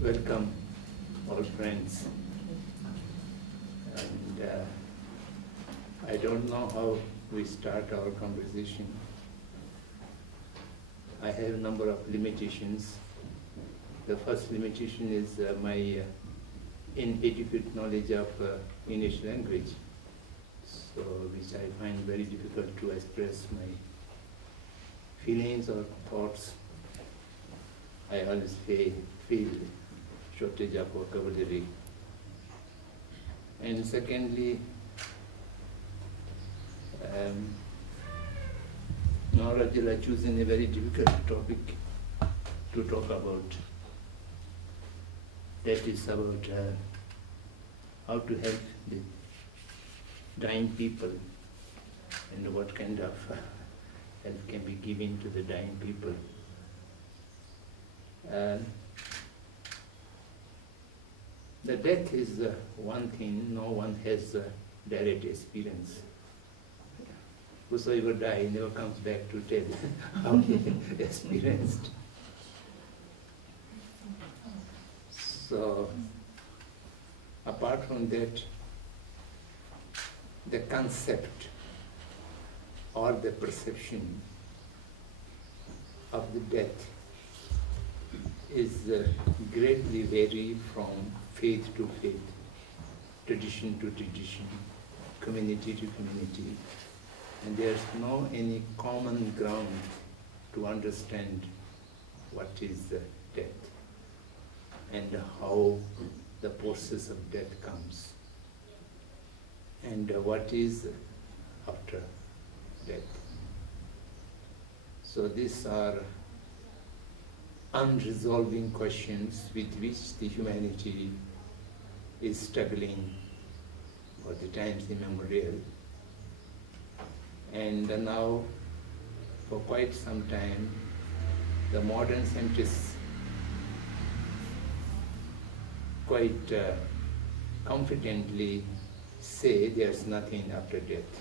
Welcome, all friends. And I don't know how we start our conversation. I have a number of limitations. The first limitation is my inadequate knowledge of English language, so which I find very difficult to express my feelings or thoughts. I always feel shortage of vocabulary. And secondly, Maharajala choosing a very difficult topic to talk about. That is about how to help the dying people and what kind of help can be given to the dying people. The death is one thing no one has direct experience. Whosoever dies never comes back to tell how he experienced. So, apart from that, the concept or the perception of the death is greatly varied from faith to faith, tradition to tradition, community to community. And there's no any common ground to understand what is death and how the process of death comes and what is after death. So these are unresolving questions with which the humanity is struggling for the times immemorial. And now, for quite some time, the modern scientists quite confidently say there's nothing after death.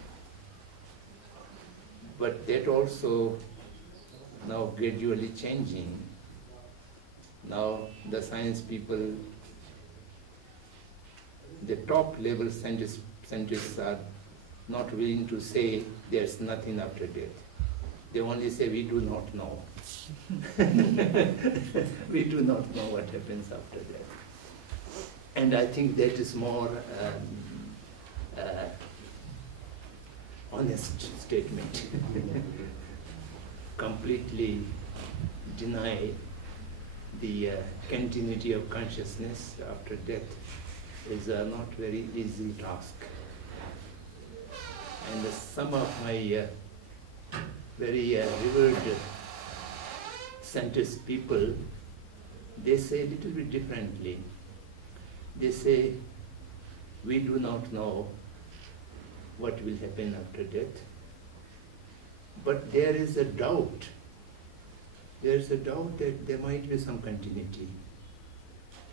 But that also now gradually changing. Now the science people, the top level scientists are not willing to say there's nothing after death. They only say we do not know. We do not know what happens after death. And I think that is more honest statement. Completely deny the continuity of consciousness after death is a not very easy task. And some of my very revered scientist people, they say a little bit differently. They say, we do not know what will happen after death, but there is a doubt. There is a doubt that there might be some continuity,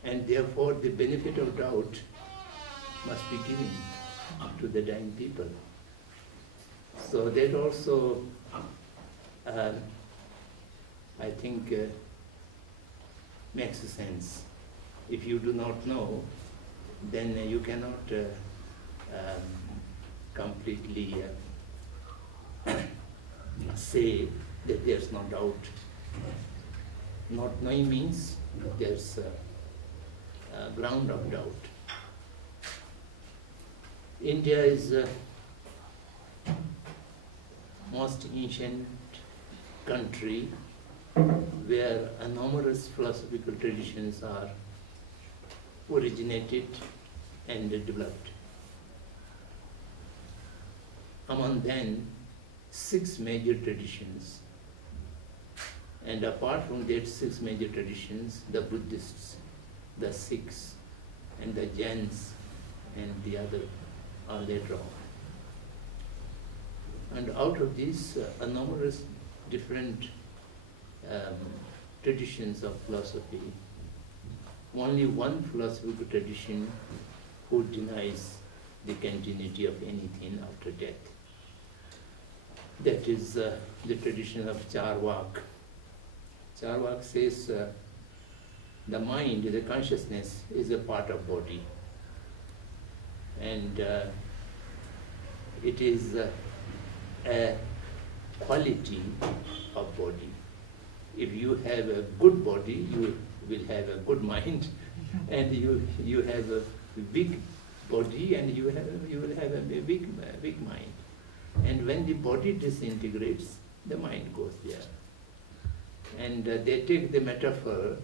and therefore the benefit of doubt must be given to the dying people. So that also, I think, makes sense. If you do not know, then you cannot completely say that there's no doubt. Not knowing means there's a ground of doubt. India is most ancient country where numerous philosophical traditions are originated and developed. Among them, 6 major traditions. And apart from that 6 major traditions, the Buddhists, the Sikhs, and the Jains, and the other are later on. And out of these numerous different traditions of philosophy, only one philosophical tradition who denies the continuity of anything after death. That is the tradition of Charvak. Charvak says the mind, the consciousness is a part of body, and it is a quality of body. If you have a good body, you will have a good mind, and you have a weak body, and you will have a weak mind. And when the body disintegrates, the mind goes there. And they take the metaphor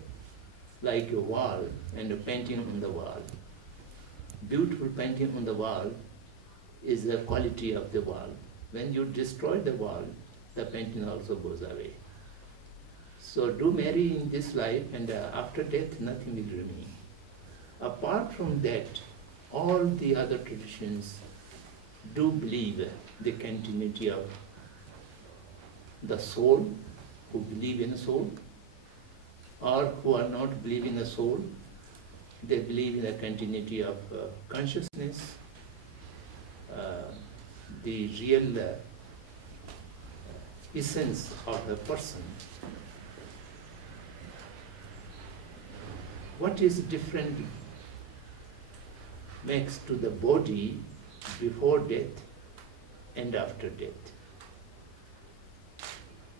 like a wall and a painting on the wall. Beautiful painting on the wall is the quality of the wall. When you destroy the wall, the painting also goes away. So do marry in this life, and after death nothing will remain. Apart from that, all the other traditions do believe the continuity of the soul, who believe in a soul, or who are not believing in a soul. They believe in the continuity of consciousness, the real essence of a person. What is different next to the body before death and after death?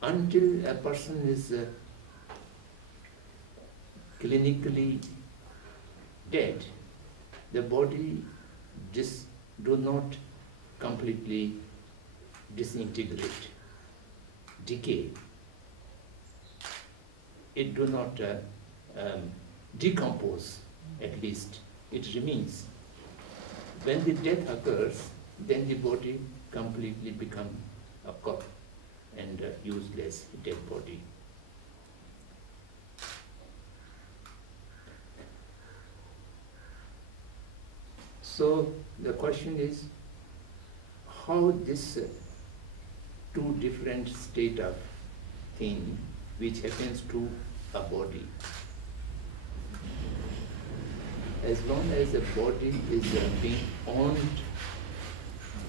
Until a person is clinically dead, the body do not completely disintegrate, decay. It do not decompose, at least. It remains. When the death occurs, then the body completely becomes a corpse and useless dead body. So the question is, how this two different state of thing which happens to a body. As long as the body is being owned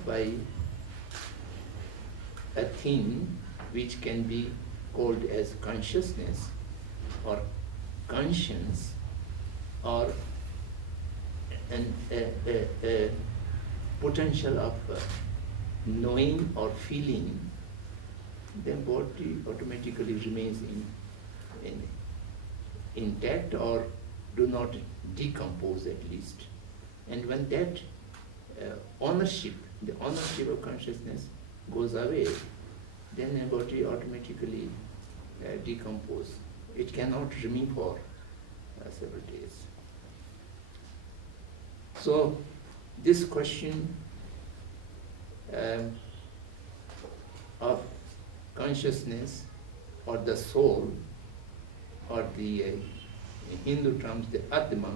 by a thing which can be called as consciousness or conscience or a potential of knowing or feeling, then body automatically remains intact or do not decompose at least. And when that ownership, the ownership of consciousness goes away, then the body automatically decomposes. It cannot remain for several days. So this question of consciousness or the soul, or the Hindu terms, the Atma,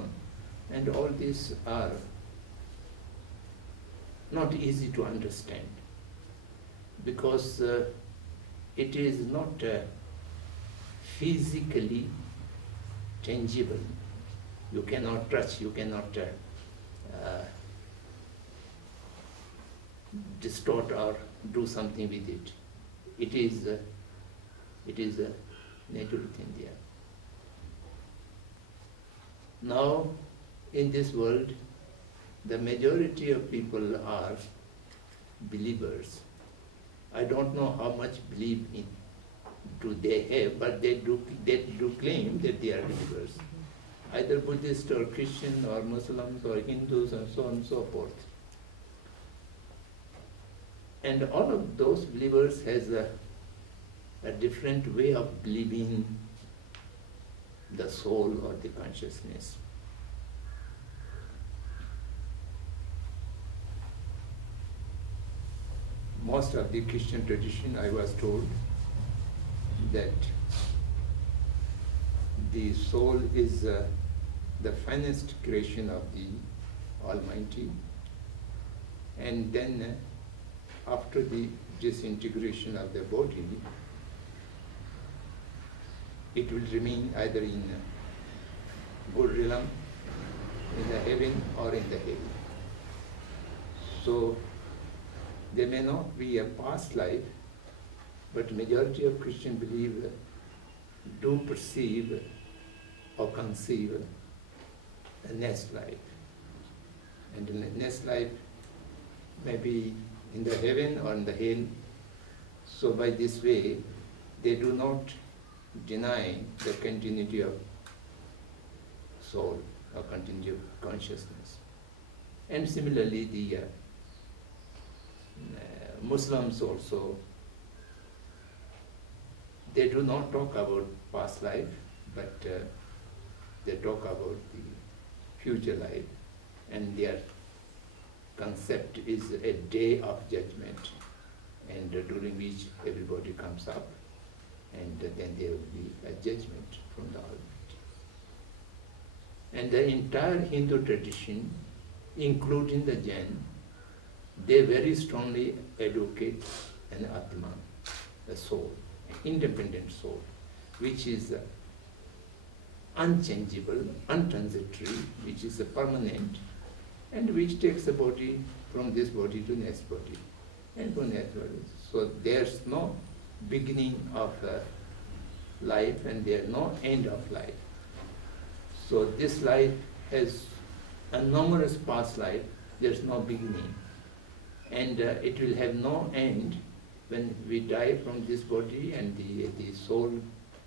and all these are not easy to understand, because it is not physically tangible. You cannot touch, you cannot distort or do something with it. It is a natural thing there. Now, in this world, the majority of people are believers. I don't know how much belief do they have, but they do claim that they are believers. Either Buddhist or Christian or Muslims or Hindus and so on and so forth. And all of those believers has a different way of believing the soul or the consciousness. Most of the Christian tradition, I was told that the soul is the finest creation of the Almighty, and then after the disintegration of the body, it will remain either in good realm, in the heaven, or in the hell. So there may not be a past life, but majority of Christian believe do perceive or conceive a next life. And the next life may be in the heaven or in the hell. So by this way, they do not deny the continuity of soul or continuity of consciousness. And similarly, the Muslims also, they do not talk about past life, but they talk about the future life, and their concept is a day of judgment, and during which everybody comes up, and then there will be a judgment from the Almighty. And the entire Hindu tradition, including the Jain, they very strongly advocate an Atma, a soul, an independent soul, which is unchangeable, untransitory, which is permanent, and which takes a body from this body to next body, and from next body. So there's no beginning of life, and there's no end of life. So this life has a numerous past life, there's no beginning. And it will have no end when we die from this body, and the soul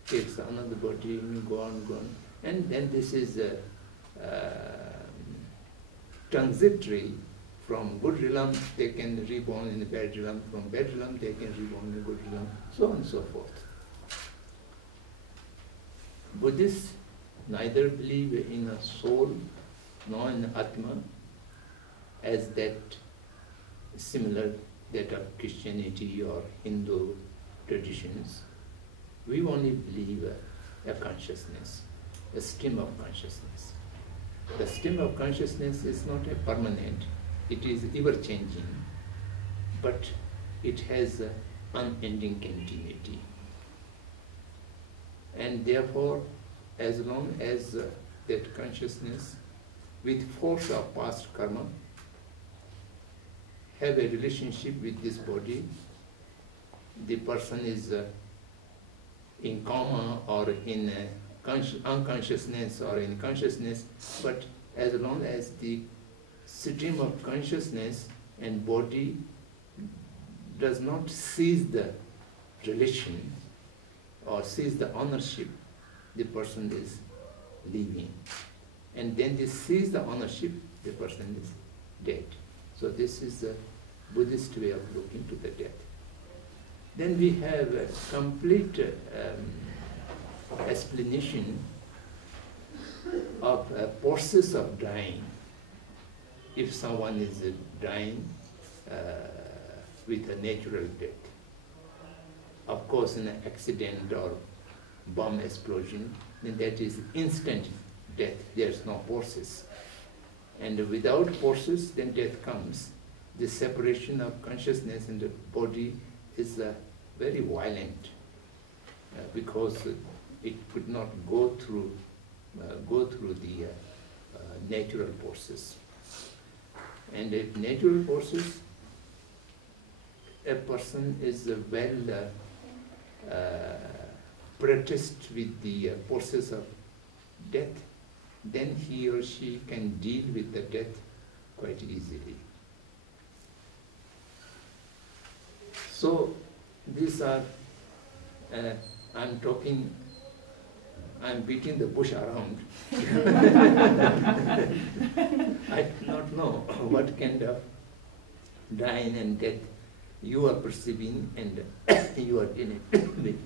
takes another body and go on. And then this is transitory. From good realm they can reborn in the bad realm, from bad realm they can reborn in the good realm, so on and so forth. Buddhists neither believe in a soul nor in Atma as that similar that of Christianity or Hindu traditions. We only believe a consciousness, a stream of consciousness. The stream of consciousness is not a permanent, it is ever-changing, but it has unending continuity. And therefore, as long as that consciousness, with force of past karma, have a relationship with this body, the person is in coma or in unconsciousness or in consciousness, but as long as the stream of consciousness and body does not seize the relation or seize the ownership, the person is living. And then they seize the ownership, the person is dead. So this is the Buddhist way of looking to the death. Then we have a complete explanation of a process of dying. If someone is dying with a natural death, of course in an accident or bomb explosion, then that is instant death. There's no process. And without process, then death comes. The separation of consciousness and the body is very violent because it could not go through the natural process. And if natural process, a person is well practiced with the process of death, then he or she can deal with the death quite easily. So these are, I'm beating the bush around. I do not know what kind of dying and death you are perceiving and you are dealing with.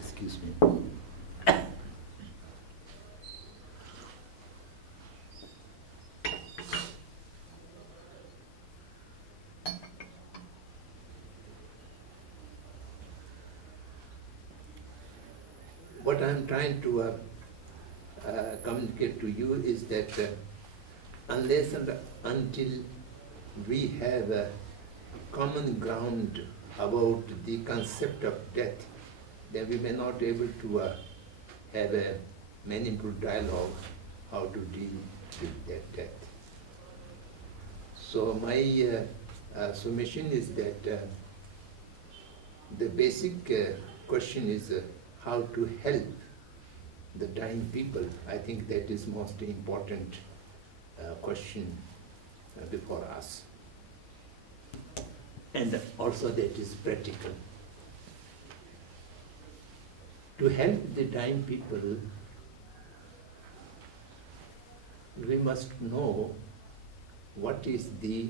Excuse me. What I am trying to communicate to you is that unless and until we have a common ground about the concept of death, then we may not be able to have a meaningful dialogue how to deal with that death. So my submission is that the basic question is how to help the dying people. I think that is most important question before us. And also that is practical. To help the dying people, we must know what is the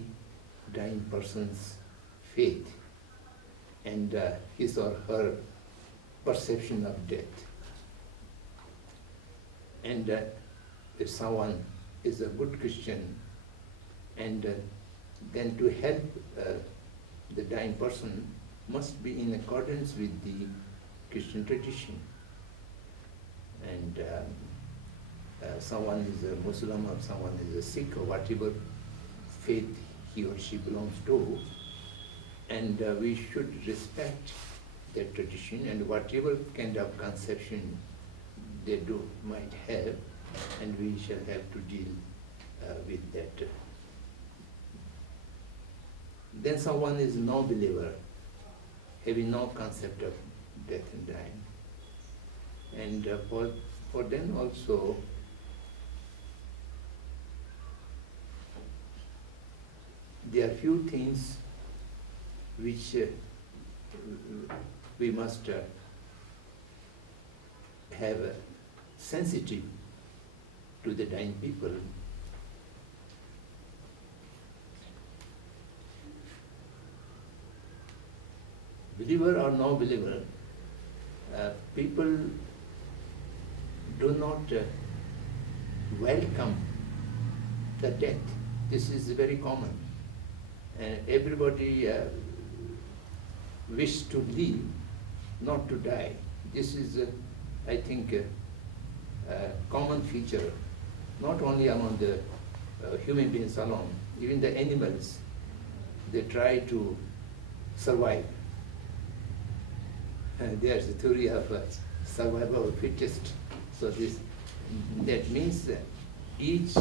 dying person's faith and his or her perception of death. And if someone is a good Christian, and then to help the dying person must be in accordance with the Christian tradition. And someone is a Muslim or someone is a Sikh or whatever faith he or she belongs to, and we should respect that tradition and whatever kind of conception they might have, and we shall have to deal with that. Then someone is no believer, having no concept of death and dying. And for them also, there are few things which we must have sensitive to the dying people. Believer or no believer, people do not welcome the death. This is very common. And everybody wishes to live, not to die. This is, I think, a common feature, not only among the human beings alone, even the animals, they try to survive. There's a theory of survival of fittest. So that means each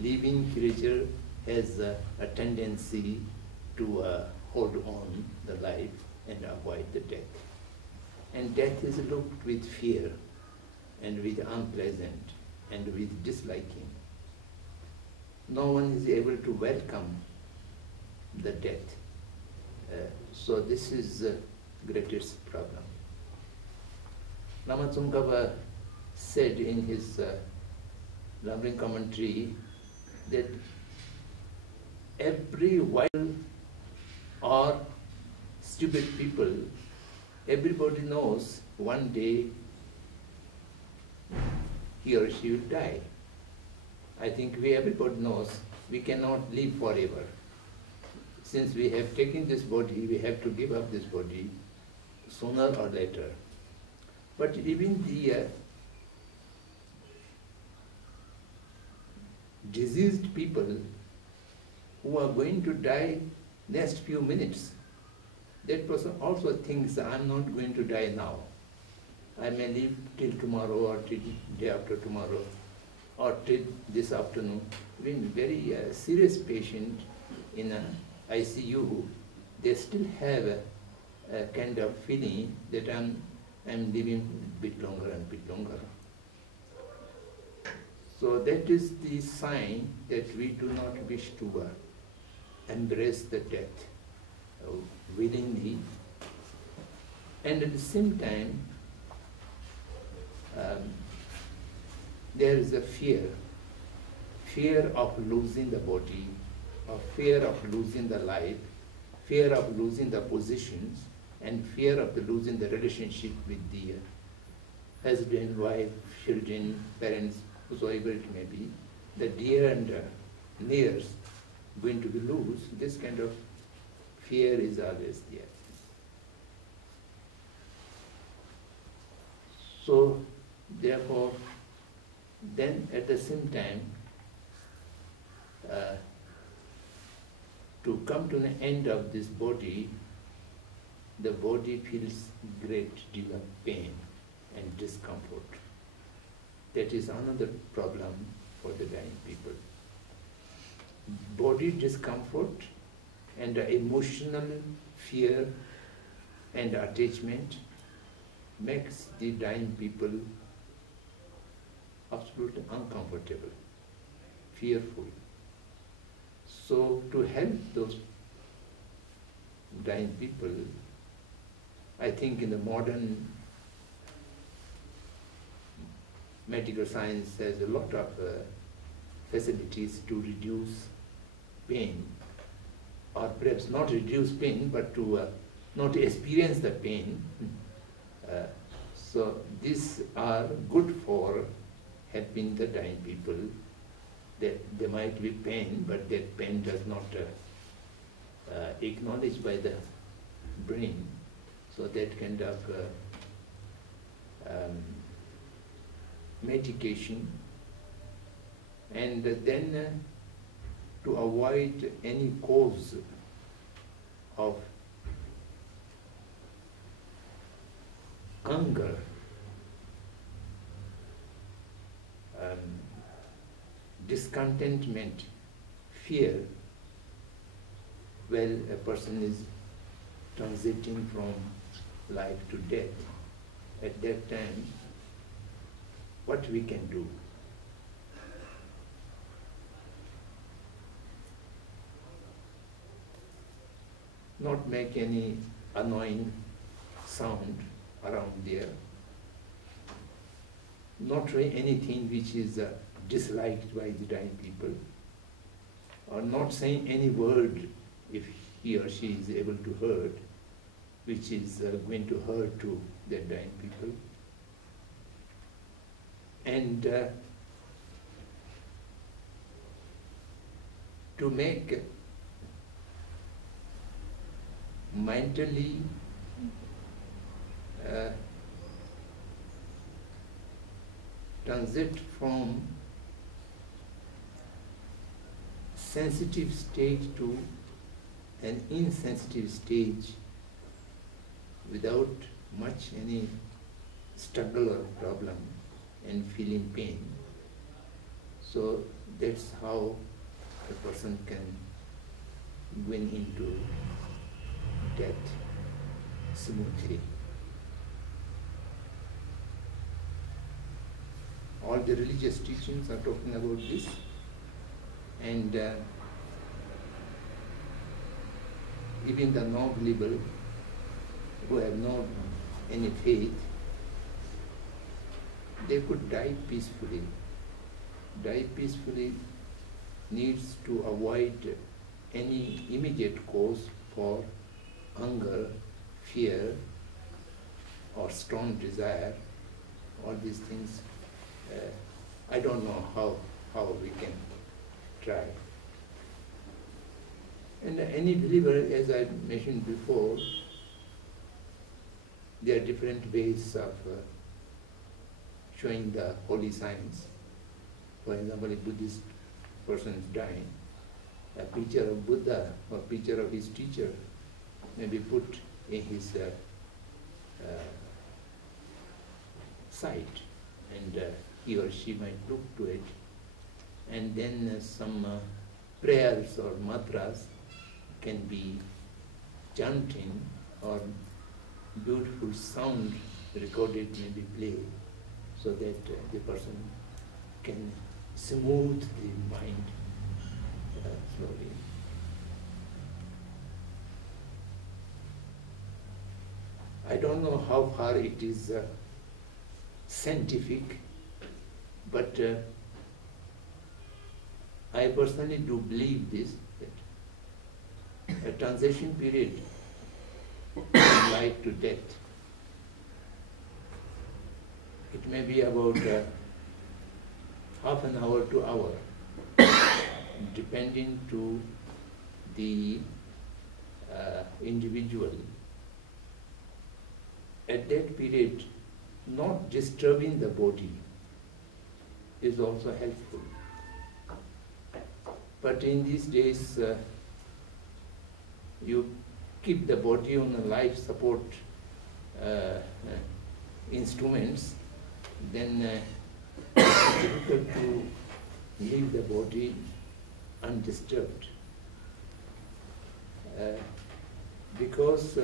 living creature has a tendency to hold on the life and avoid the death. And death is looked with fear and with unpleasant and with disliking. No one is able to welcome the death. So this is the greatest problem. Lama Tsongkhapa said in his rambling commentary that every wild or stupid people, everybody knows one day he or she will die. I think everybody knows we cannot live forever. Since we have taken this body, we have to give up this body sooner or later. But even the diseased people who are going to die next few minutes, that person also thinks, I'm not going to die now. I may live till tomorrow or till day after tomorrow or till this afternoon. Even very serious patient in an ICU, they still have a kind of feeling that I'm living a bit longer and bit longer. So that is the sign that we do not wish to embrace the death willingly. And at the same time, there is a fear of losing the body, of fear of losing the life, fear of losing the positions, and fear of losing the relationship with the husband, wife, children, parents, whosoever it may be, the dear and nears going to be lost. This kind of fear is always there. So, therefore, then at the same time, to come to the end of this body, the body feels great deal of pain and discomfort. That is another problem for the dying people. Body discomfort and emotional fear and attachment makes the dying people absolutely uncomfortable, fearful. So to help those dying people, I think in the modern medical science has a lot of facilities to reduce pain, or perhaps not reduce pain, but to not experience the pain. So these are good for helping the dying people. That there might be pain, but that pain does not acknowledged by the brain. So that kind of medication, and then to avoid any cause of hunger, discontentment, fear, while a person is transiting from life to death. At that time, what we can do? Not make any annoying sound around there, not try anything which is disliked by the dying people, or not saying any word if he or she is able to hurt, which is going to hurt to the dying people. And to make mentally transit from sensitive stage to an insensitive stage without much any struggle or problem and feeling pain. So that's how a person can go into death smoothly. All the religious teachings are talking about this, and even the non-believer who have not any faith, they could die peacefully. Die peacefully needs to avoid any immediate cause for hunger, fear, or strong desire. All these things, I don't know how we can try. And any believer, as I mentioned before, there are different ways of showing the holy signs. For example, a Buddhist person is dying, a picture of Buddha or picture of his teacher may be put in his sight, and he or she might look to it, and then some prayers or mantras can be chanting, or beautiful sound recorded may be played, so that the person can smooth the mind slowly. I don't know how far it is scientific, but I personally do believe this, that a transition period from life to death, it may be about half an hour to hour, depending to the individual. At that period, not disturbing the body is also helpful. But in these days, you keep the body on the life support instruments, then it's difficult to leave the body undisturbed. Because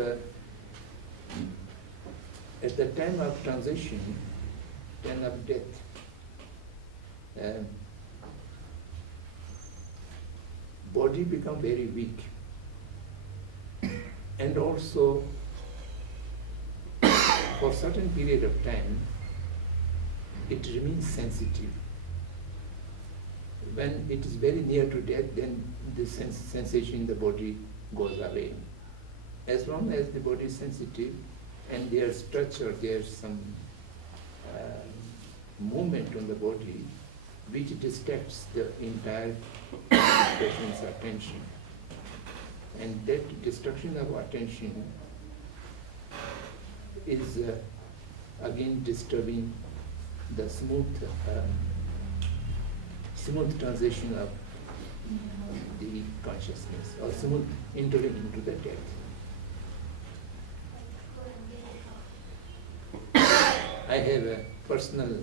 at the time of transition, time of death, body become very weak, and also for certain period of time it remains sensitive. When it is very near to death, then the sensation in the body goes away. As long as the body is sensitive and there's touch or there's some movement on the body which distracts the entire patient's attention. And that distraction of attention is again disturbing the smooth transition of the consciousness, or smooth entering into the death. I have a personal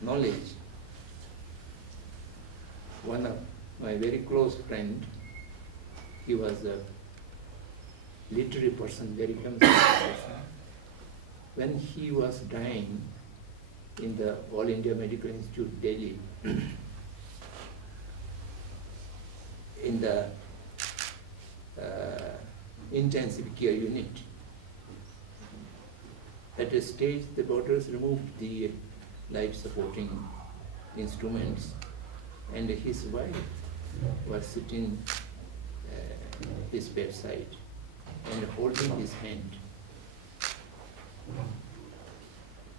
knowledge. One of my very close friend, he was a literary person, very famous person. When he was dying in the All India Medical Institute, Delhi, in the intensive care unit, at a stage the doctors removed the life-supporting instruments, and his wife was sitting his bedside and holding his hand.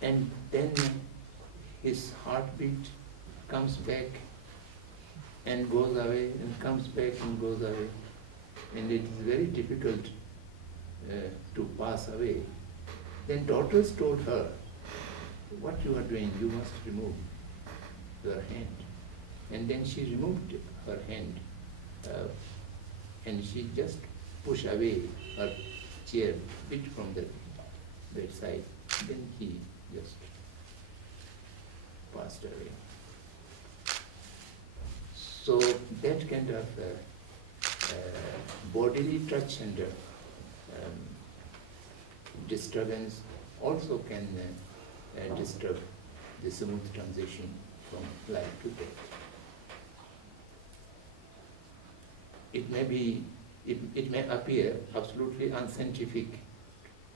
And then his heartbeat comes back and goes away, and comes back and goes away. And it is very difficult to pass away. Then doctors told her, what you are doing, you must remove your hand. And then she removed her hand and she just pushed away her chair a bit from the bedside. Then he just passed away. So that kind of bodily touch and disturbance also can disturb the smooth transition from life to death. It may appear absolutely unscientific.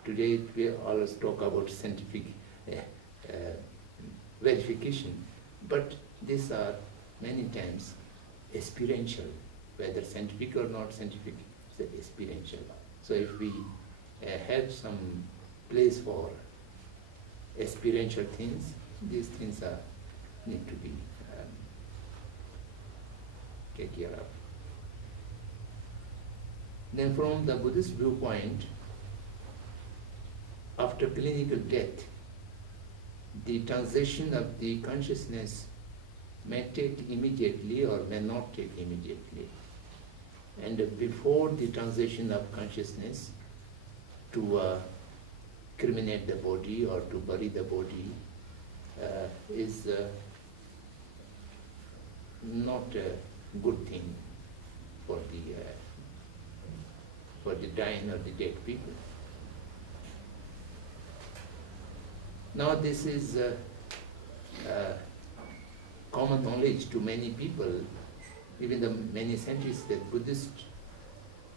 Today we always talk about scientific verification, but these are many times experiential, whether scientific or not scientific, it's experiential. So if we have some place for experiential things, these things need to be taken care of. Then from the Buddhist viewpoint, after clinical death, the transition of the consciousness may take immediately or may not take immediately. And before the transition of consciousness to cremate the body or to bury the body is not a good thing for the dying or the dead people. Now this is common knowledge to many people, even the many scientists, that Buddhists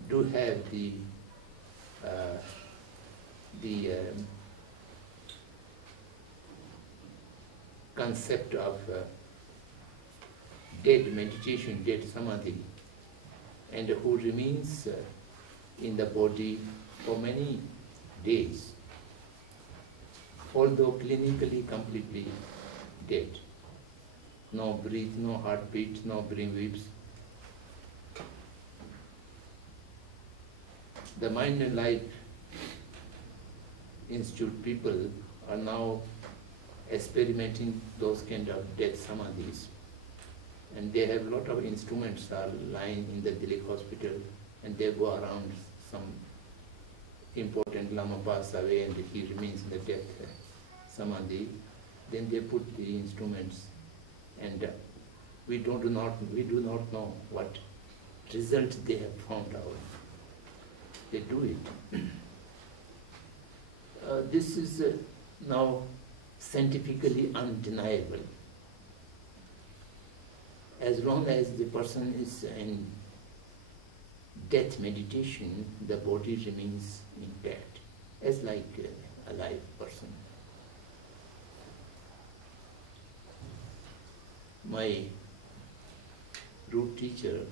do have the concept of dead meditation, dead samadhi, and who remains in the body for many days, although clinically completely dead. No breath, no heartbeat, no brain waves. The Mind and Life Institute people are now experimenting those kind of death samadhis. And they have a lot of instruments are lying in the Delhi hospital, and they go around, some important Lama pass away and he remains in the death samadhi. Then they put the instruments, and we do not know what result they have found out. They do it. This is now scientifically undeniable. As long as the person is in death meditation, the body remains intact, as like a live person. My root teacher,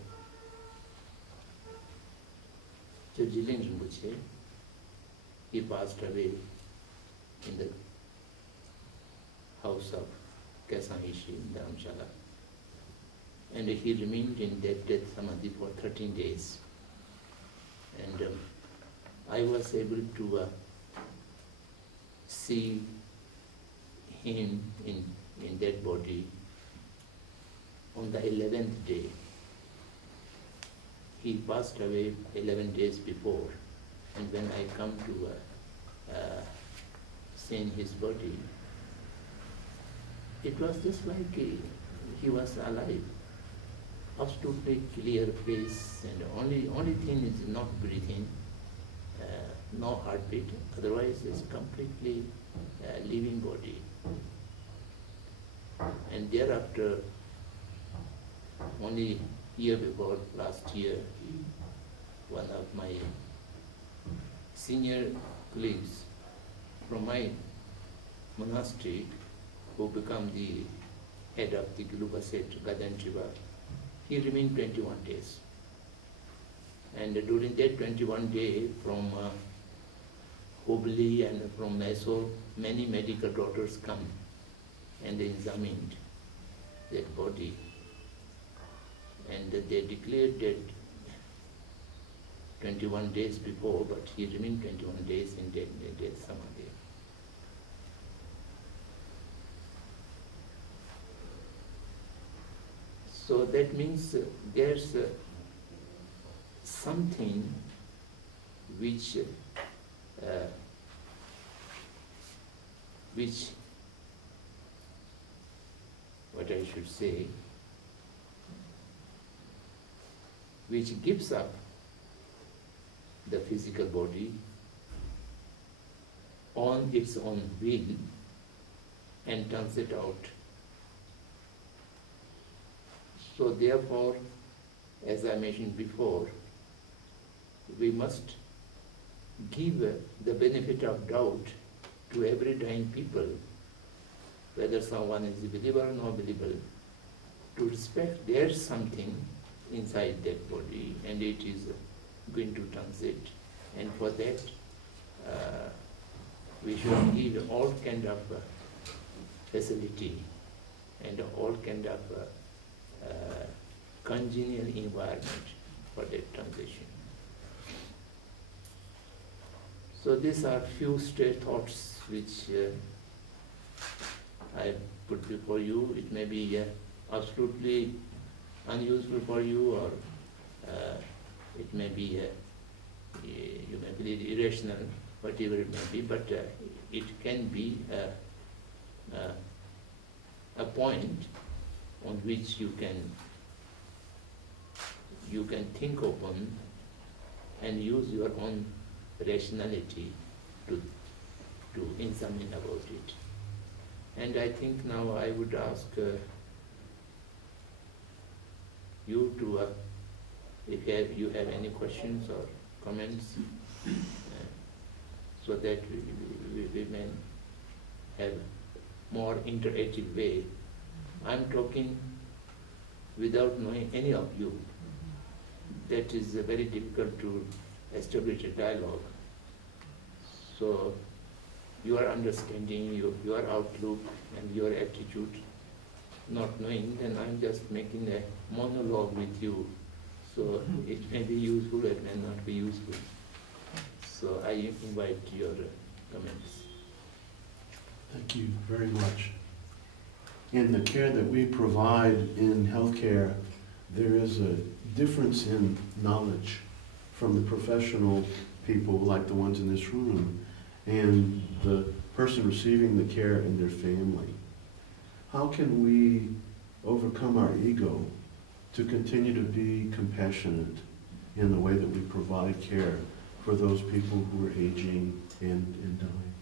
Samdhong Rinpoche, he passed away in the house of Kesanhishi in Dharamsala. And he remained in that death samadhi for 13 days. And I was able to see him in that body on the 11th day. He passed away 11 days before, and when I come to see his body, it was just like he was alive. Absolutely clear face, and only thing is not breathing, no heartbeat, otherwise it's completely living body. And thereafter, only year before, last year, one of my senior colleagues from my monastery, who became the head of the Gulubaset Gadanchiva, he remained 21 days. And during that 21 days, from Hubli and from Mysore, many medical doctors come and they examined that body. And they declared that 21 days before, but he remained 21 days in death samadhi. So that means there's something which what I should say, which gives up the physical body on its own will and turns it out. So therefore, as I mentioned before, we must give the benefit of doubt to every dying people, whether someone is a believer or not believer, to respect there's something inside that body and it is going to transit. And for that, we should give all kind of facility and all kind of congenial environment for that transition. So these are few stray thoughts which I put before you. It may be absolutely unuseful for you, or it may be, you may believe irrational, whatever it may be, but it can be a point on which you can think upon and use your own rationality to examine about it. And I think now I would ask you to, if you have any questions or comments, so that we may have more interactive way. I'm talking without knowing any of you. That is very difficult to establish a dialogue. So your understanding, your outlook and your attitude, not knowing, then I'm just making a monologue with you. So it may be useful, it may not be useful. So I invite your comments. Thank you very much. In the care that we provide in healthcare, there is a difference in knowledge from the professional people like the ones in this room and the person receiving the care and their family. How can we overcome our ego to continue to be compassionate in the way that we provide care for those people who are aging and dying?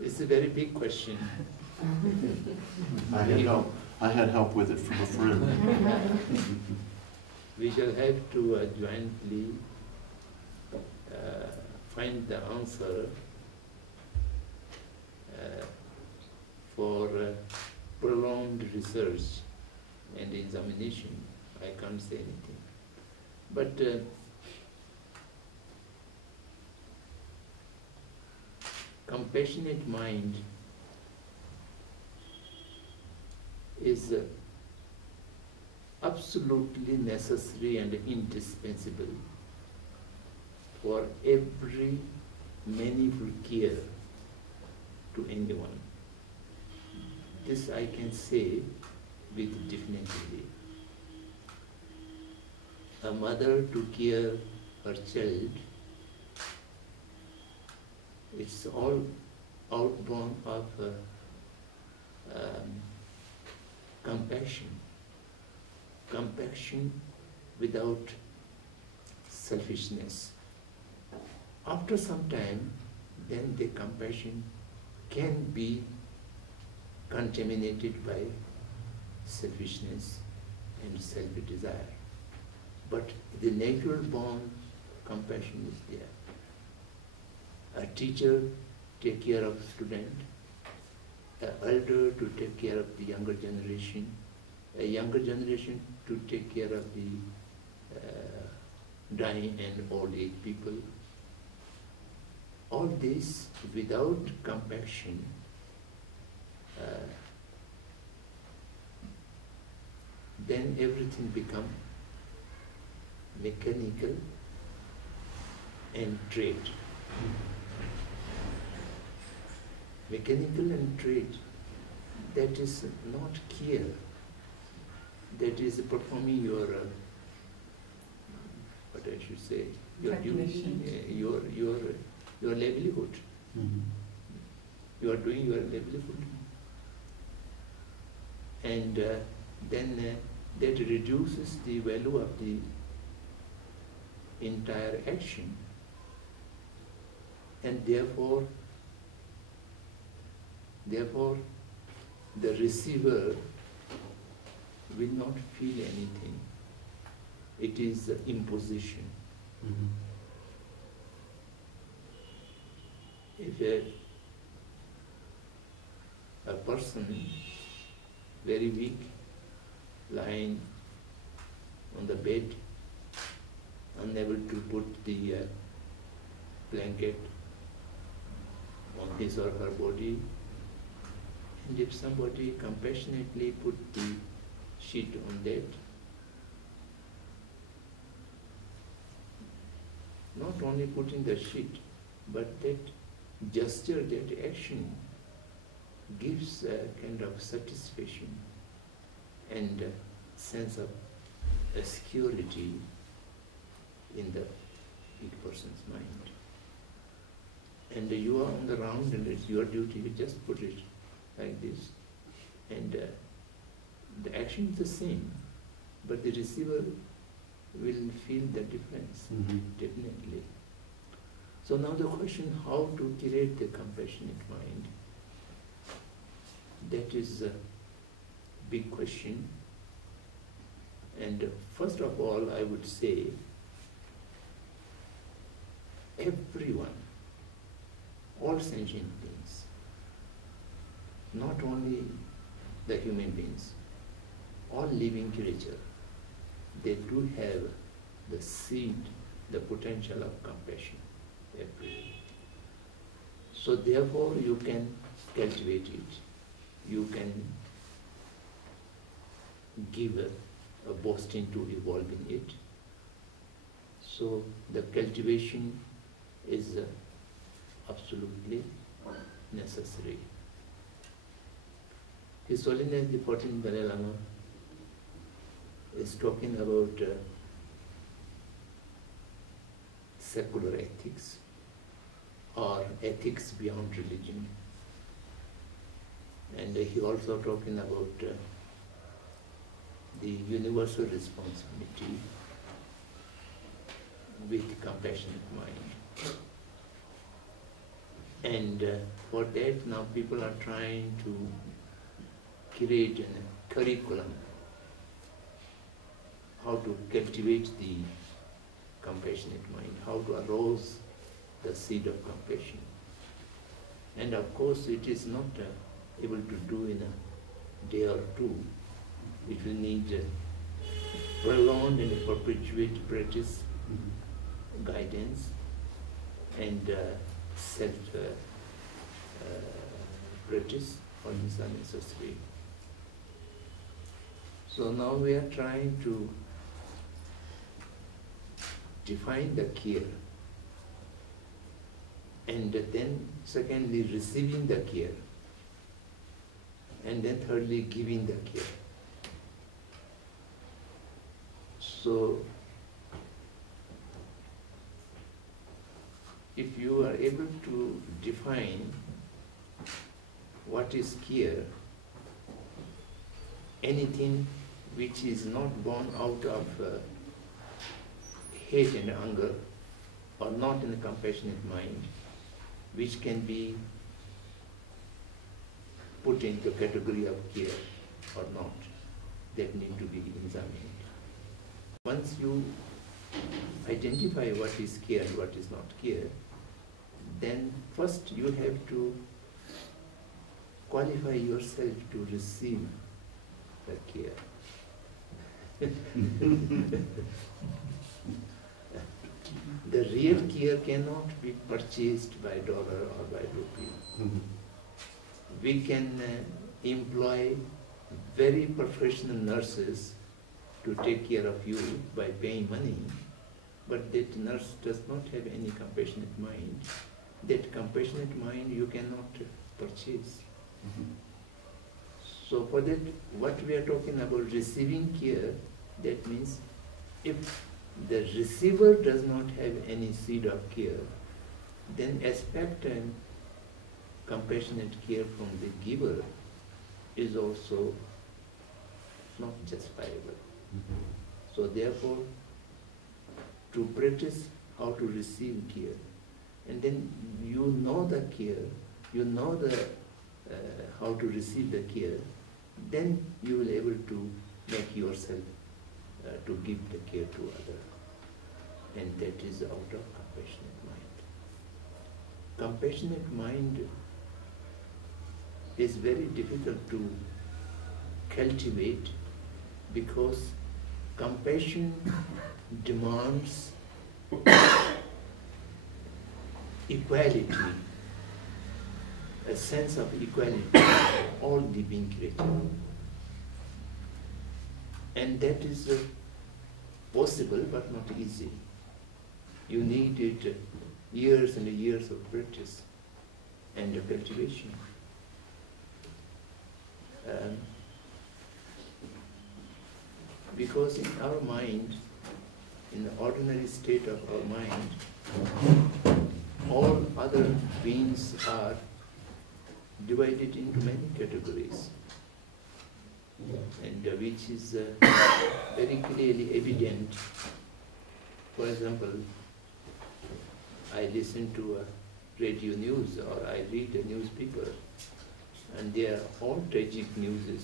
It's a very big question. I had help with it from a friend. We shall have to jointly find the answer for prolonged research and examination. I can't say anything. But compassionate mind is absolutely necessary and indispensable for every meaningful care to anyone. This I can say with definitely. A mother to care her child, it's all outborn of compassion. Compassion without selfishness. After some time, then the compassion can be contaminated by selfishness and self-desire. But the natural born compassion is there. A teacher take care of student, an elder to take care of the younger generation, a younger generation to take care of the dying and old age people. All this without compassion then everything becomes mechanical and trade. Mechanical and trade, that is not care. That is performing your, what I should say, your duty, your livelihood. Mhm. You are doing your livelihood. And then that reduces the value of the entire action. And therefore the receiver will not feel anything. It is imposition. Mhm. If a person very weak, lying on the bed, unable to put the blanket on his or her body, and if somebody compassionately put the sheet on that, not only putting the sheet, but that gesture, that action gives a kind of satisfaction and a sense of security in the weak person's mind. And you are on the round and it's your duty, you just put it like this. And the action is the same, but the receiver will feel the difference, definitely. So now the question, how to create the compassionate mind? That is a big question. And first of all, I would say, everyone, all sentient beings, not only the human beings, all living creatures, they do have the seed, the potential of compassion. Everyone. So therefore you can cultivate it. You can give a boasting to evolve in it. So the cultivation is absolutely necessary. His Holiness the 14th Dalai Lama is talking about secular ethics or ethics beyond religion. And he also talking about the universal responsibility with compassionate mind. And for that now people are trying to create a curriculum, how to cultivate the compassionate mind, how to arouse the seed of compassion. And of course it is not able to do in a day or two. It will need prolonged and perpetuate practice, guidance, and self practice. All these are necessary. So now we are trying to define the care, and then secondly receiving the care, and then thirdly giving the care. So if you are able to define what is care, anything which is not born out of hate and anger, or not in a compassionate mind, which can be put into category of care or not, that need to be examined. Once you identify what is care and what is not care, then first you have to qualify yourself to receive the care. The real care cannot be purchased by dollar or by rupee. We can employ very professional nurses to take care of you by paying money, but that nurse does not have any compassionate mind. That compassionate mind you cannot purchase. So for that, what we are talking about receiving care, that means if the receiver does not have any seed of care, then expect and compassionate care from the giver is also not justifiable. So therefore, to practice how to receive care, and then you know the care, you know the how to receive the care, then you will be able to make yourself to give the care to others. And that is out of compassionate mind. Compassionate mind is very difficult to cultivate because compassion demands equality, a sense of equality of all the being created. And that is possible but not easy. You need it years and years of practice and cultivation. Because in our mind, in the ordinary state of our mind, all other beings are divided into many categories, and which is very clearly evident. For example, I listen to a radio news or I read a newspaper, and they are all tragic news.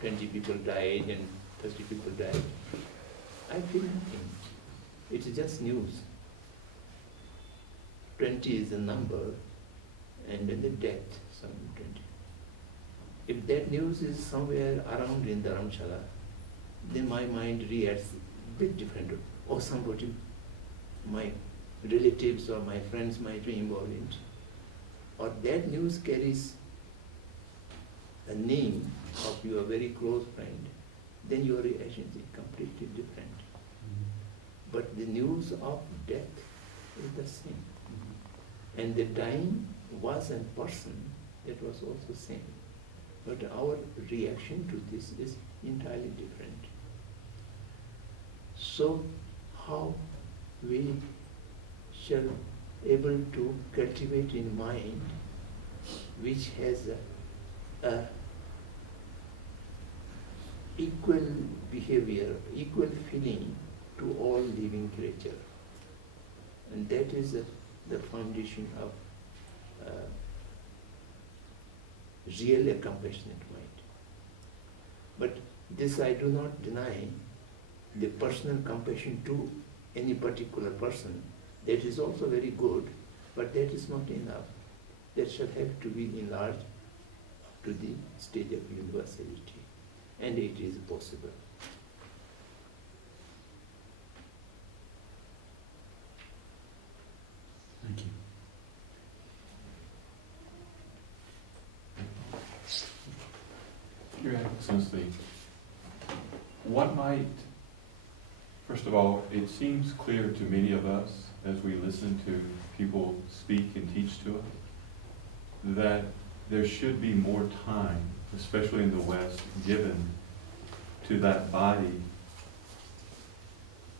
20 people died and 30 people died. I feel nothing. It's just news. 20 is a number, and then the death, some 20. If that news is somewhere around in Dharamsala, then my mind reacts a bit different. Or somebody, my relatives or my friends might be involved in it. Or that news carries a name of your very close friend, then your reaction is completely different. But the news of death is the same. And the dying was a person that was also same. But our reaction to this is entirely different. So how we shall able to cultivate in mind which has a equal behavior, equal feeling to all living creature. And that is the foundation of really a compassionate mind. But this I do not deny, the personal compassion to any particular person, that is also very good, but that is not enough. That shall have to be enlarged up to the stage of universality, and it is possible. Thank you. Your Excellency, what might, first of all, it seems clear to many of us as we listen to people speak and teach to us that there should be more time, especially in the West, given to that body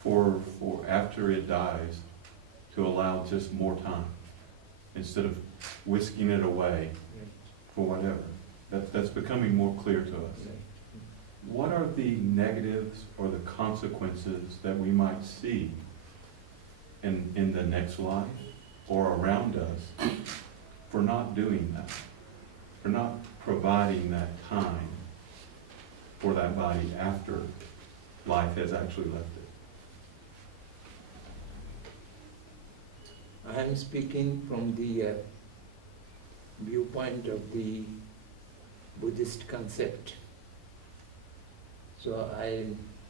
for after it dies, to allow just more time instead of whisking it away for whatever. That's becoming more clear to us. What are the negatives or the consequences that we might see in the next life or around us for not doing that, for not providing that time for that body after life has actually left it? I am speaking from the viewpoint of the Buddhist concept. So I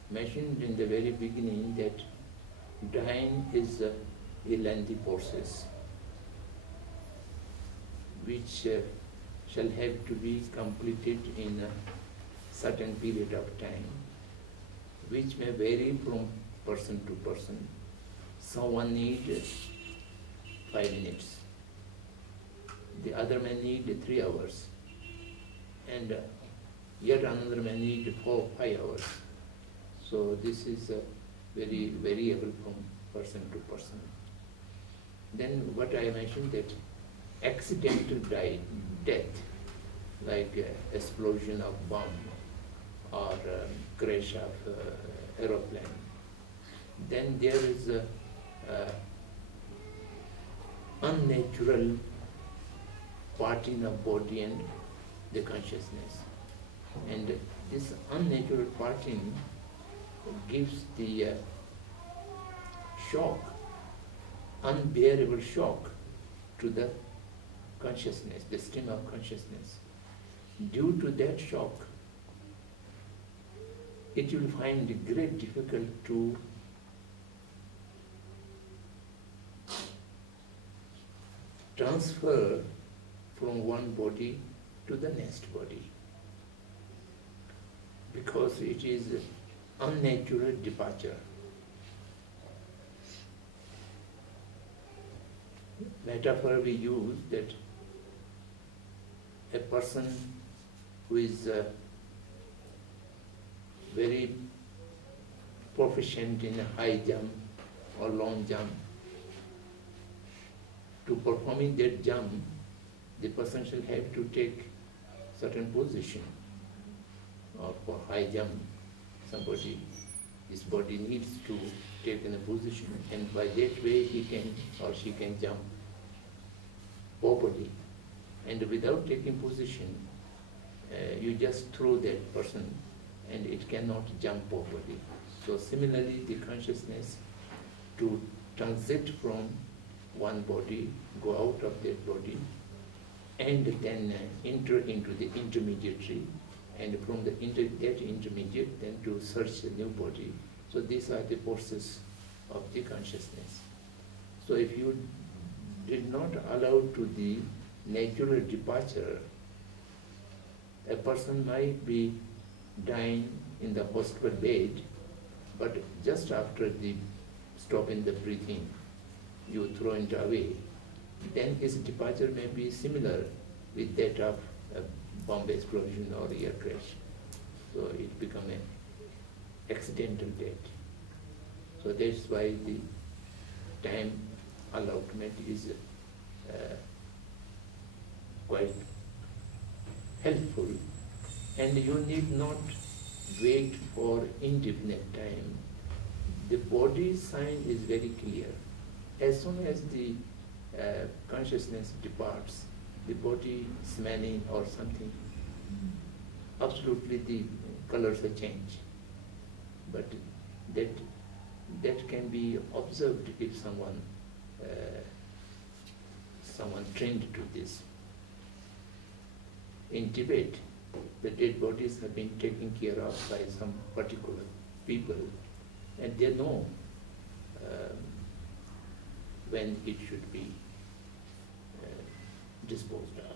mentioned in the very beginning that dying is a lengthy process which shall have to be completed in a certain period of time, which may vary from person to person. Someone needs 5 minutes, the other may need 3 hours, and yet another may need 4 or 5 hours. So this is very variable from person to person. Then what I mentioned, that accidental death, like explosion of bomb or crash of aeroplane, then there is a unnatural parting of body and the consciousness. And this unnatural parting gives the shock, unbearable shock to the consciousness, the stream of consciousness. Due to that shock, it will find it great difficult to transfer from one body to the next body, because it is unnatural departure. Metaphor we use that a person who is very proficient in a high jump or long jump, to performing that jump, the person shall have to take certain position. Or for high jump, his body needs to take in a position, and by that way he can or she can jump properly. And without taking position, you just throw that person and it cannot jump properly. So similarly, the consciousness to transit from one body, go out of that body, and then enter into the intermediary, and from that intermediate then to search the new body. So these are the forces of the consciousness. So if you did not allow to the natural departure, a person might be dying in the hospital bed, but just after the stopping the breathing, you throw it away, then his departure may be similar with that of a bomb explosion or air crash. So it becomes an accidental death. So that's why the time allotment is quite helpful, and you need not wait for indefinite time. the body sign is very clear. As soon as the consciousness departs, the body smelling or something, absolutely the colors are changed. But that can be observed if someone trained to this. In Tibet, the dead bodies have been taken care of by some particular people, and they know when it should be disposed of.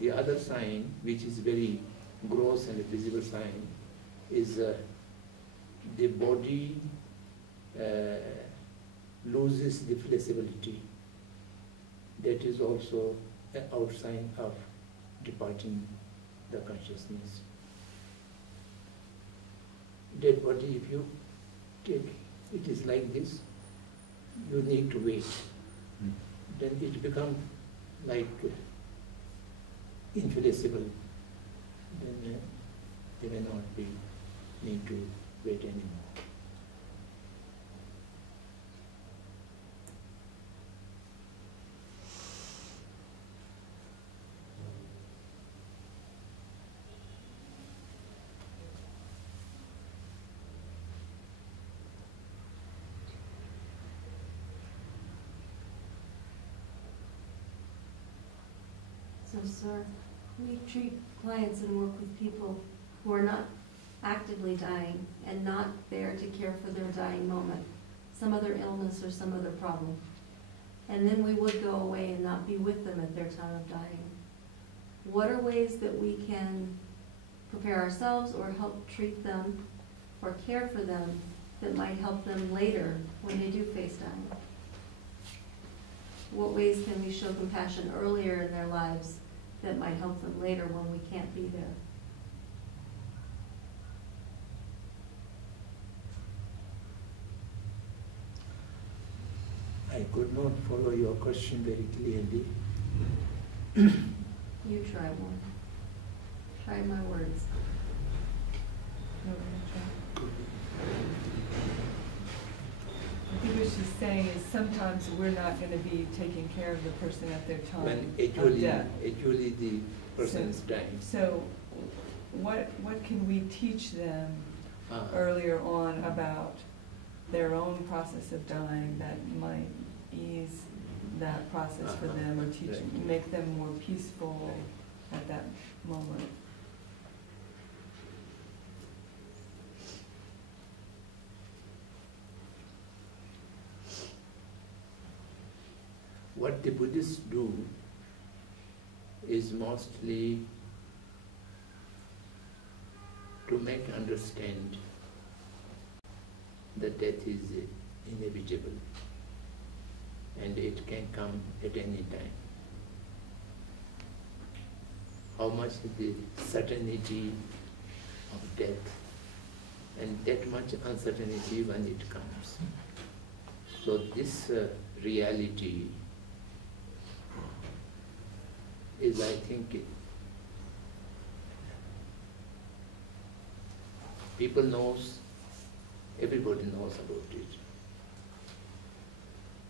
The other sign, which is very gross and visible sign, is the body loses the flexibility. That is also an outsign of departing the consciousness. Dead body, if you take, it is like this, you need to wait. Then it becomes like inflexible. Then there may not be need to wait anymore. So, sir, we treat clients and work with people who are not actively dying and not there to care for their dying moment, some other illness or some other problem. And then we would go away and not be with them at their time of dying. What are ways that we can prepare ourselves or help treat them or care for them that might help them later when they do face dying? What ways can we show compassion earlier in their lives that might help them later when we can't be there? I could not follow your question very clearly. You try one. Try my words. I think what she's saying is sometimes we're not going to be taking care of the person at their time When of death. actually the person is dying. So what can we teach them earlier on about their own process of dying that might ease that process for them, or teach, make them more peaceful at that moment? What the Buddhists do is mostly to make understand that death is inevitable and it can come at any time. How much the certainty of death and that much uncertainty when it comes. So this reality is, I think, people knows, everybody knows about it,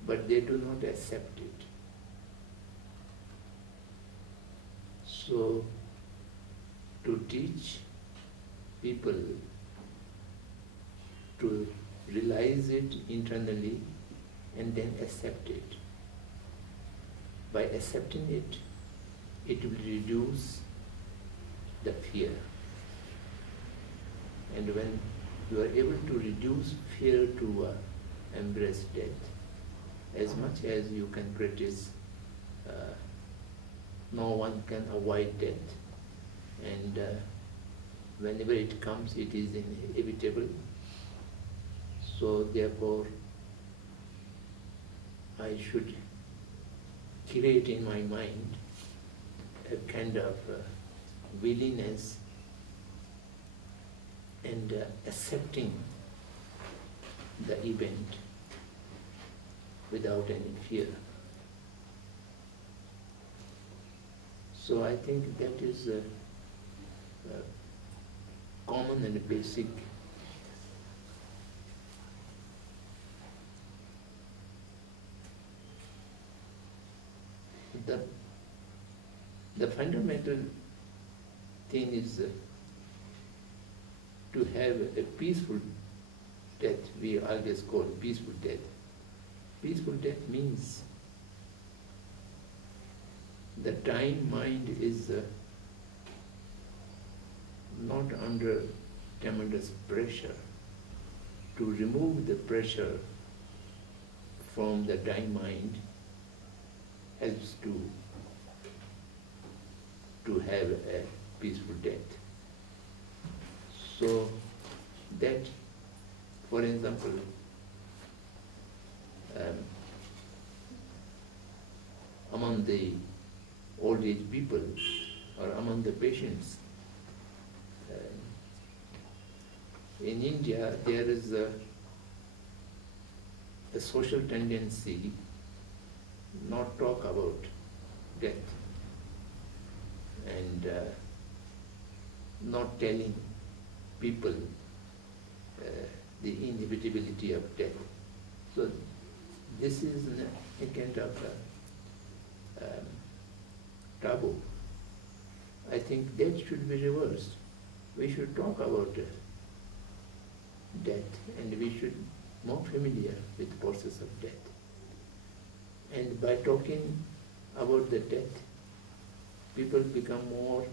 but they do not accept it. So, to teach people to realize it internally and then accept it. By accepting it, it will reduce the fear. And when you are able to reduce fear to embrace death, as much as you can practice, no one can avoid death. And whenever it comes, it is inevitable. So therefore, I should create in my mind a kind of willingness and accepting the event without any fear. So I think that is common and basic. The fundamental thing is to have a peaceful death. We always call peaceful death. Peaceful death means the dying mind is not under tremendous pressure. To remove the pressure from the dying mind helps to have a peaceful death. So that, for example, among the old age people or among the patients, in India there is a social tendency not talk about death and not telling people the inevitability of death. So this is a kind of taboo. I think that should be reversed. We should talk about death, and we should be more familiar with the process of death. And by talking about the death, people become more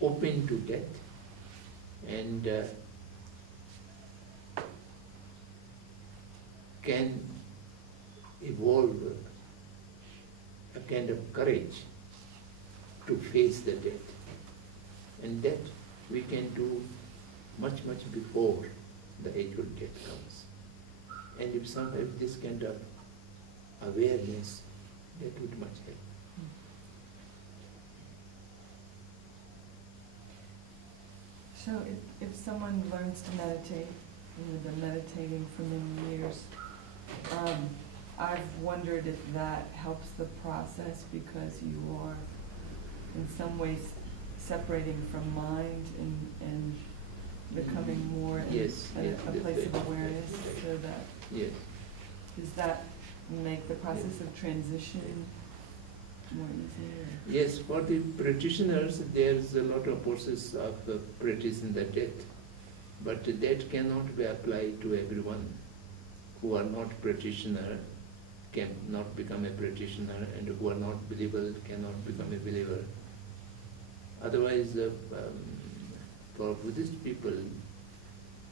open to death and can evolve a kind of courage to face the death. And that we can do much, much before the actual death comes. And if some have this kind of awareness, that would much help. So if someone learns to meditate, and they've been meditating for many years, I've wondered if that helps the process because you are in some ways separating from mind and becoming more in a place of awareness, so that does that make the process of transition more easier? Yes, for the practitioners, there's a lot of process of practicing the death, but that cannot be applied to everyone. Who are not practitioner cannot become a practitioner, and who are not believer cannot become a believer. Otherwise, for Buddhist people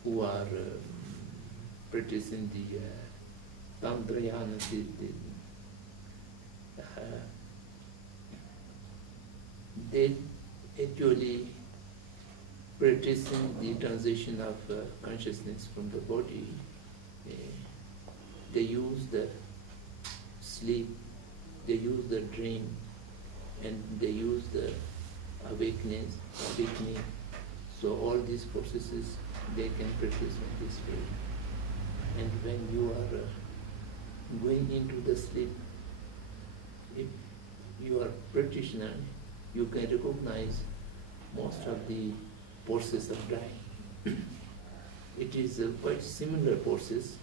who are practicing the Tantrayana, they actually practicing the transition of consciousness from the body. They use the sleep, they use the dream, and they use the awakening. So all these processes they can practice in this way. And when you are going into the sleep, if you are practitioner, you can recognize most of the process of dying. It is a quite similar process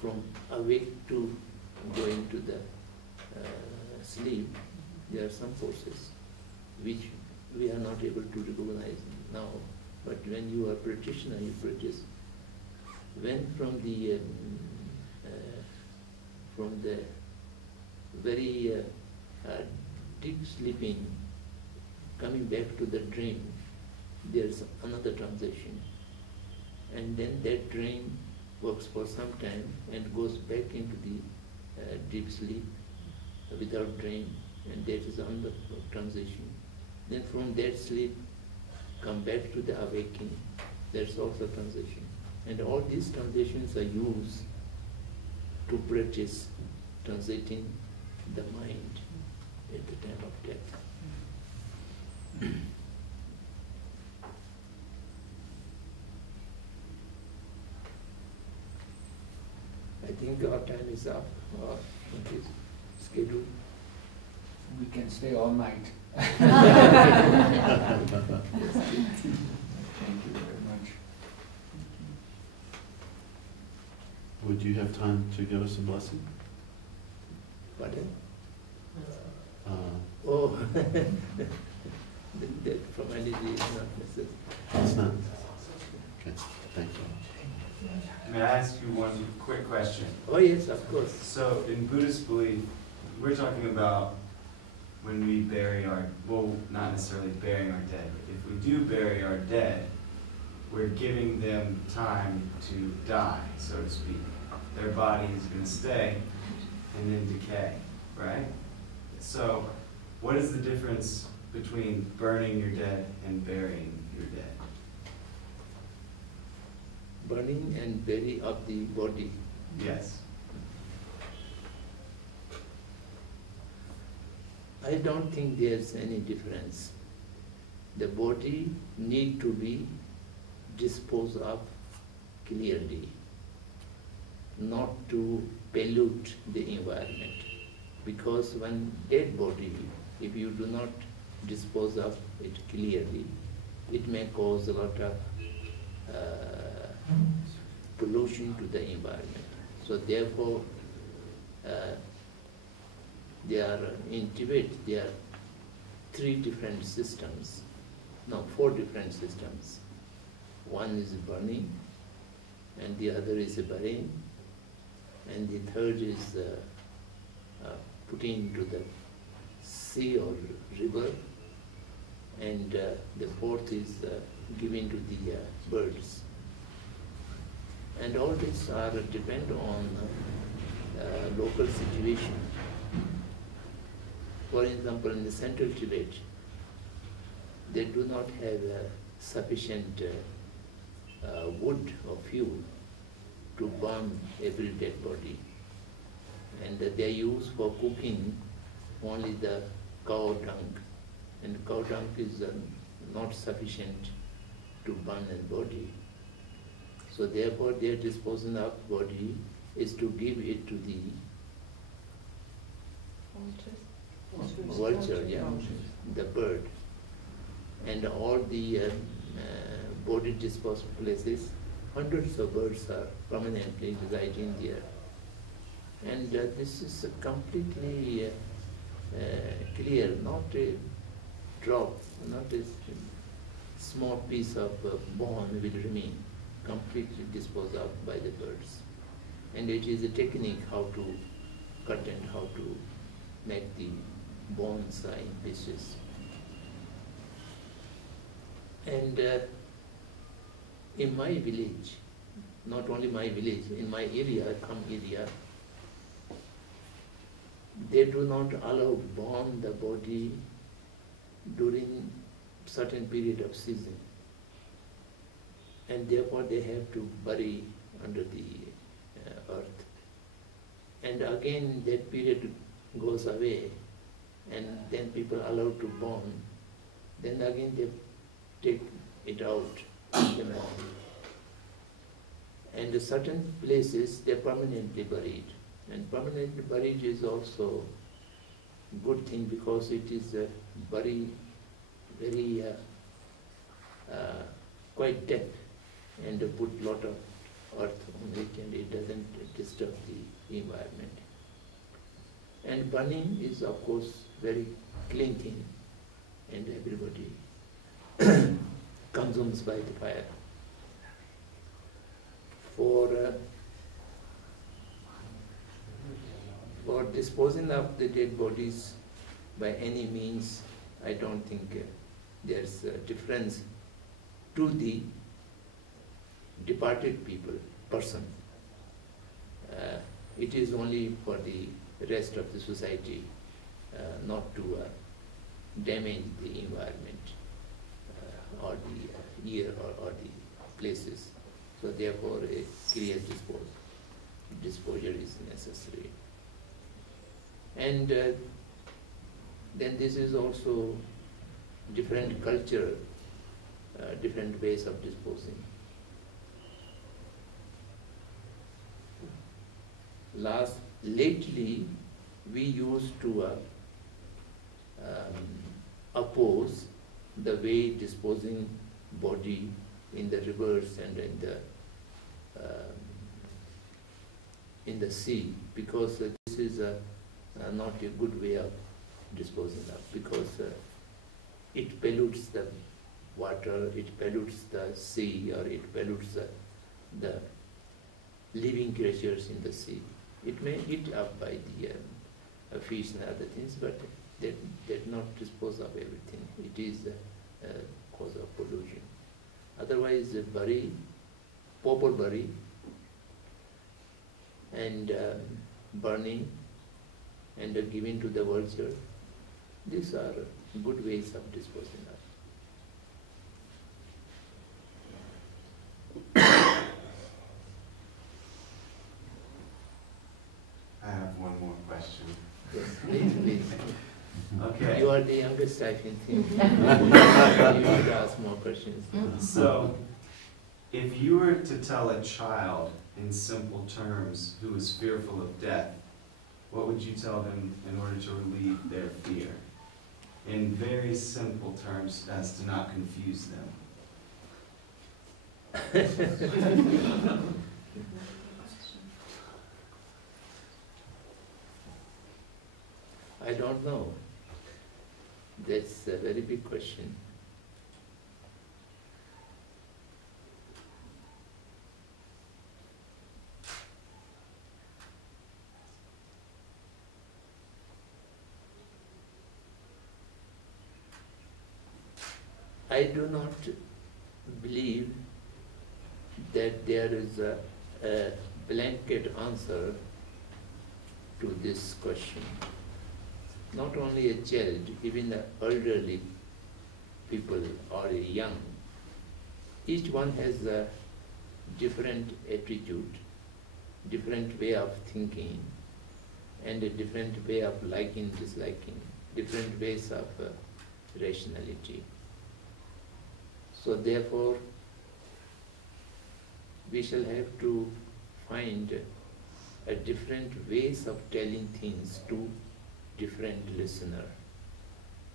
from awake to going to the sleep. There are some processes which we are not able to recognize now, but when you are practitioner, you practice. When from the very deep sleeping, coming back to the dream, there is another transition, and then that dream works for some time and goes back into the deep sleep without dream, and that is another transition. Then from that sleep, come back to the awakening. That's also transition. And all these transitions are used to practice transiting the mind at the time of death. I think our time is up. It is scheduled. We can stay all night. Thank you very much. Would you have time to give us a blessing? Pardon? Oh, That formality is not necessary. it's not. Okay, thank you. May I ask you one quick question? Oh yes, of course. So in Buddhist belief, we're talking about when we bury our, well, not necessarily burying our dead, but if we do bury our dead, we're giving them time to die, so to speak. Their body is going to stay and then decay, right? So what is the difference between burning your dead and burying your dead? Burning and bury of the body. Yes. I don't think there's any difference. The body need to be disposed of clearly, not to pollute the environment. Because when dead body, if you do not dispose of it clearly, it may cause a lot of pollution to the environment. So therefore, in Tibet, there are 3 different systems, no, 4 different systems. One is burning, and the other is burying, and the third is putting into the sea or river, and the fourth is given to the birds. And all these are depend on local situation. For example, in the central Tibet, they do not have sufficient wood or fuel to burn every dead body. And they use for cooking only the cow dung. And cow dung is not sufficient to burn a body. So therefore their disposal of body is to give it to the vulture, yeah, the bird. And all the body disposal places, hundreds of birds are permanently residing there. And this is completely clear, not a drop, not a small piece of bone will remain, completely disposed of by the birds. And it is a technique how to cut and how to make the bones in pieces. And in my village, not only my village, in my area, Kham area, they do not allow burn the body during certain period of season. And therefore they have to bury under the earth. And again that period goes away, and then people are allowed to burn. Then again they take it out. And certain places they permanently buried. And permanently buried is also good thing because it is very quite deep, and they put lot of earth on it, and it doesn't disturb the environment. And burning is of course very clean thing, and everybody consumes by the fire. For disposing of the dead bodies by any means, I don't think there's a difference to the departed person. It is only for the rest of the society, not to damage the environment or the air or the places. So therefore a clear disposure is necessary. And then this is also different culture, different ways of disposing. Lately, we used to oppose the way disposing body in the rivers and in the in the sea, because this is not a good way of disposing of, because it pollutes the water, it pollutes the sea, or it pollutes the living creatures in the sea. It may eat up by the fish and other things, but that not dispose of everything. It is a cause of pollution. Otherwise, bury, pauper bury, and burning, and giving to the vulture, these are good ways of disposing of. I have one more question. Yes, please, please. Okay. You are the youngest, I can think. You should ask more questions. So, if you were to tell a child in simple terms who is fearful of death, what would you tell them in order to relieve their fear? In very simple terms as to not confuse them. I don't know. That's a very big question. I do not believe that there is a blanket answer to this question. Not only a child, even the elderly people or a young, each one has a different attitude, different way of thinking, and a different way of liking, disliking, different ways of rationality. So therefore, we shall have to find a different ways of telling things to different listener,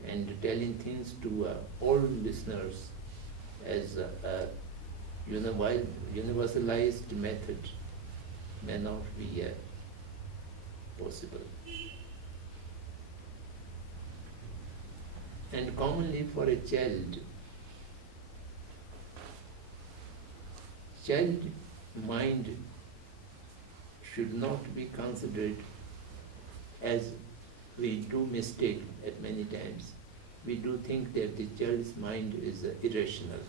and telling things to all listeners as a universalized method may not be possible. And commonly for a child mind should not be considered, as we do mistake at many times. We do think that the child's mind is irrational.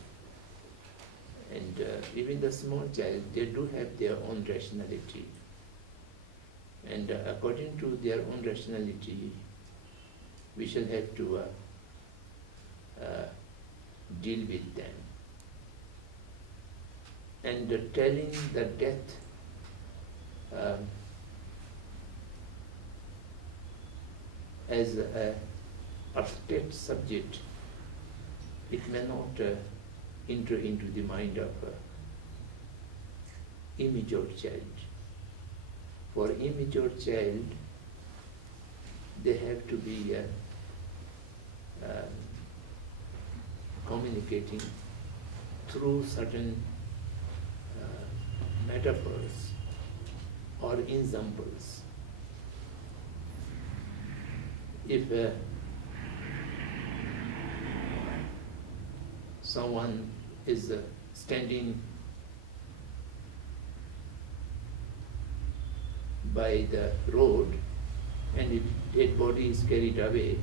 And even the small child, they do have their own rationality. And according to their own rationality, we shall have to deal with them. And telling the death as a abstract subject, it may not enter into the mind of immature child. For immature child, they have to be communicating through certain metaphors or examples. If someone is standing by the road and if dead body is carried away,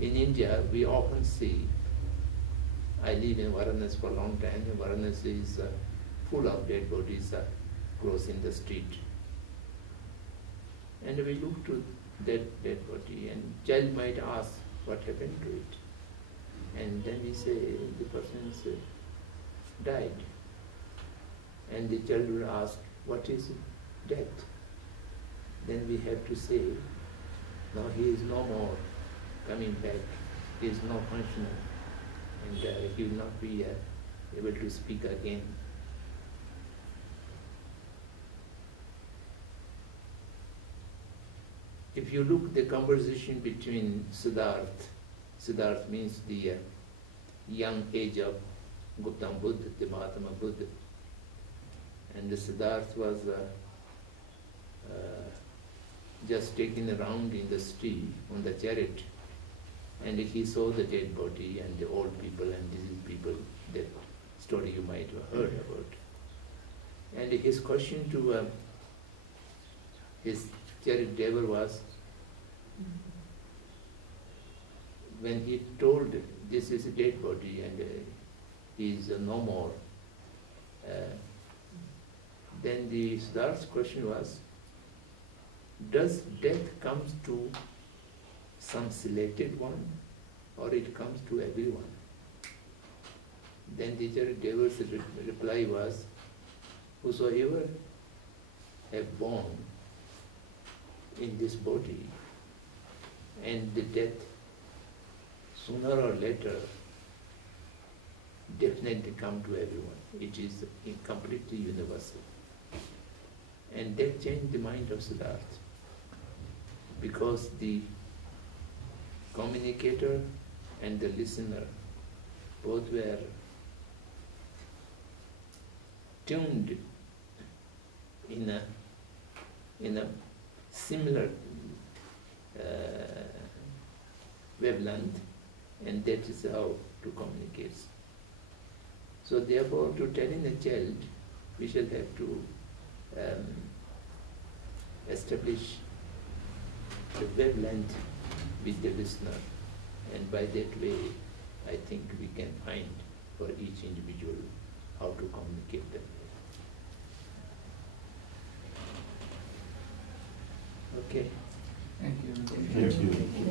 in India we often see, I live in Varanasi for a long time, and Varanasi is full of dead bodies crossing the street. And we look to that dead body, and child might ask what happened to it. And then we say the person died. And the child will ask, what is death? Then we have to say, no, he is no more coming back, he is not functional, and he will not be able to speak again. If you look the conversation between Siddhartha means the young age of Gautam Buddha, the Mahatma Buddha, and the Siddhartha was just taking a round in the street on the chariot, and he saw the dead body and the old people and diseased people, that story you might have heard about. And his question to his chariot driver was, when he told this is a dead body and he is no more, then the Siddhartha's question was, does death comes to some selected one, or it comes to everyone? Then the Charitable's reply was, whosoever have born in this body, and the death sooner or later definitely come to everyone. It is completely universal. And that changed the mind of Siddhartha, because the communicator and the listener both were tuned in a similar wavelength, and that is how to communicate. So therefore, to telling a child, we shall have to establish the wavelength with the listener, and by that way, I think we can find for each individual how to communicate them. Okay. Thank you. Thank you.